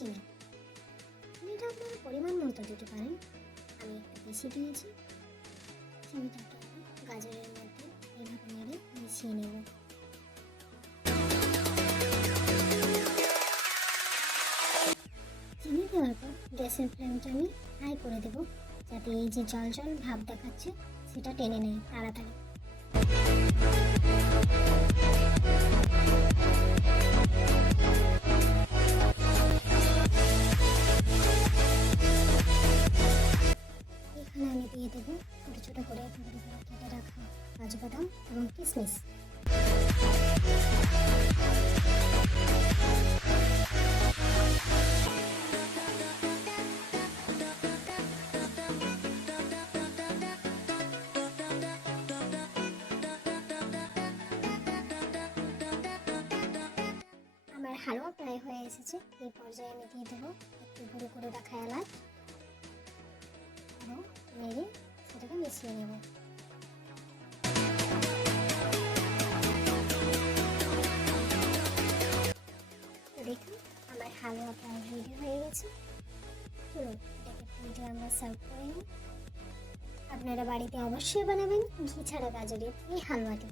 চিনি। চিনিটা আপনারা পরিমাণ মতো দিতে পারেন, আমি একটু বেশি দিয়েছি। চিনিটাকে আমি গাজরের মধ্যে এইভাবে নেড়ে মিশিয়ে নেব। চিনি দেওয়ার পর গ্যাসের ফ্লেমটা আমি হাই করে দেব, যাতে এই যে জল জল ভাব দেখাচ্ছে সেটা টেনে নেয় তাড়াতাড়ি। এখানে আমি দিয়ে দেবো ছোটো ছোটো করে কেটে রাখা কাজু বাদাম এবং কিশমিশ। আমার হালুয়া প্রায় হয়ে এসেছে। এই পর্যায়ে আমি দিয়ে দেবো একটু গুঁড়ো করে রাখা এলাচ এবং নেড়ে সেটাকে মিশিয়ে নেব। তো দেখুন আমার হালুয়া প্রায় রেডি হয়ে গেছে। চলুন এটাকে প্লেটে আমরা সার্ভ করে নিই। আপনারা বাড়িতে অবশ্যই বানাবেন ঘি ছাড়া গাজরের এই হালুয়াটি।